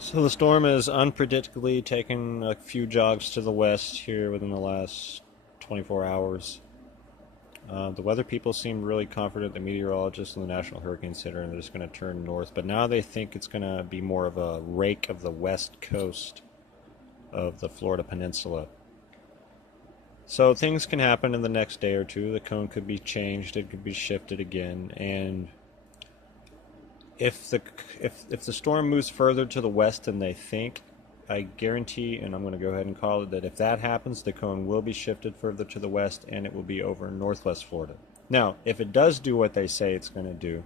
So the storm has unpredictably taken a few jogs to the west here within the last 24 hours. The weather people seem really confident, the meteorologists and the National Hurricane Center, and they're just going to turn north. But now they think it's going to be more of a rake of the west coast of the Florida Peninsula. So things can happen in the next day or two. The cone could be changed, it could be shifted again, and if the if the storm moves further to the west than they think, I guarantee, and I'm going to go ahead and call it, that if that happens, the cone will be shifted further to the west and it will be over northwest Florida. Now, if it does do what they say it's going to do,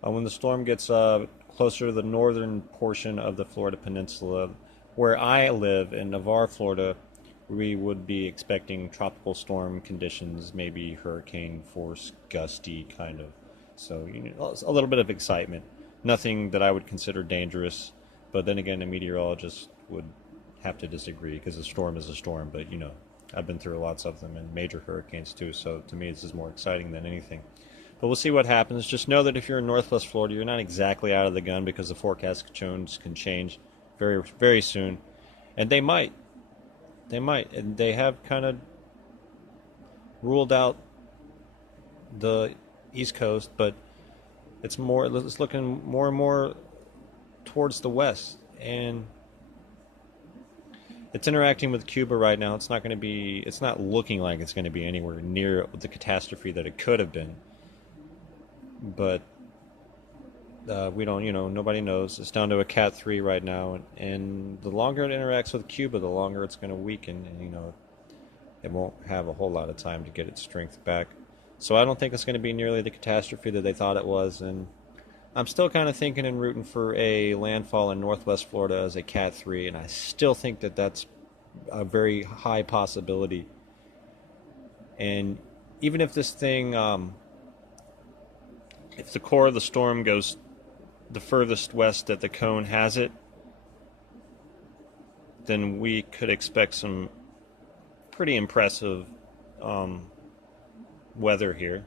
when the storm gets closer to the northern portion of the Florida Peninsula, where I live in Navarre, Florida, we would be expecting tropical storm conditions, maybe hurricane force, gusty kind of. So a little bit of excitement. Nothing that I would consider dangerous, but then again, a meteorologist would have to disagree because a storm is a storm. But I've been through lots of them and major hurricanes too. So to me, this is more exciting than anything. But we'll see what happens. Just know that if you're in Northwest Florida, you're not exactly out of the gun because the forecast can change very, very soon, and they might, and they have kind of ruled out the East Coast, but it's looking more and more towards the west, and it's interacting with Cuba right now. It's not looking like it's going to be anywhere near the catastrophe that it could have been, but we don't, nobody knows. It's down to a Cat 3 right now, and the longer it interacts with Cuba, the longer it's going to weaken, and it won't have a whole lot of time to get its strength back. So I don't think it's going to be nearly the catastrophe that they thought it was, and I'm still kind of thinking and rooting for a landfall in northwest Florida as a Cat 3, and I still think that that's a very high possibility. And even if this thing, if the core of the storm goes the furthest west that the cone has it, then we could expect some pretty impressive weather here.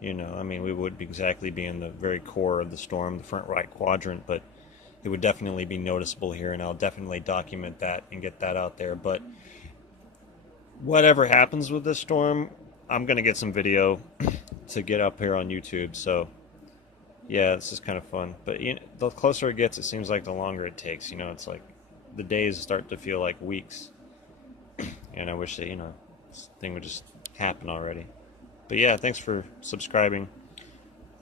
We would exactly be in the very core of the storm, the front right quadrant, but it would definitely be noticeable here, and I'll definitely document that and get that out there. But whatever happens with this storm, I'm going to get some video to get up here on YouTube, so yeah, this is kind of fun. But the closer it gets, it seems like the longer it takes. It's like the days start to feel like weeks, and I wish that, this thing would just happen already. But yeah, thanks for subscribing.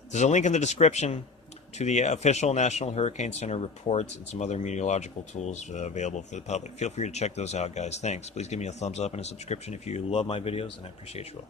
There's a link in the description to the official National Hurricane Center reports and some other meteorological tools available for the public. Feel free to check those out, guys. Thanks. Please give me a thumbs up and a subscription if you love my videos, and I appreciate you all.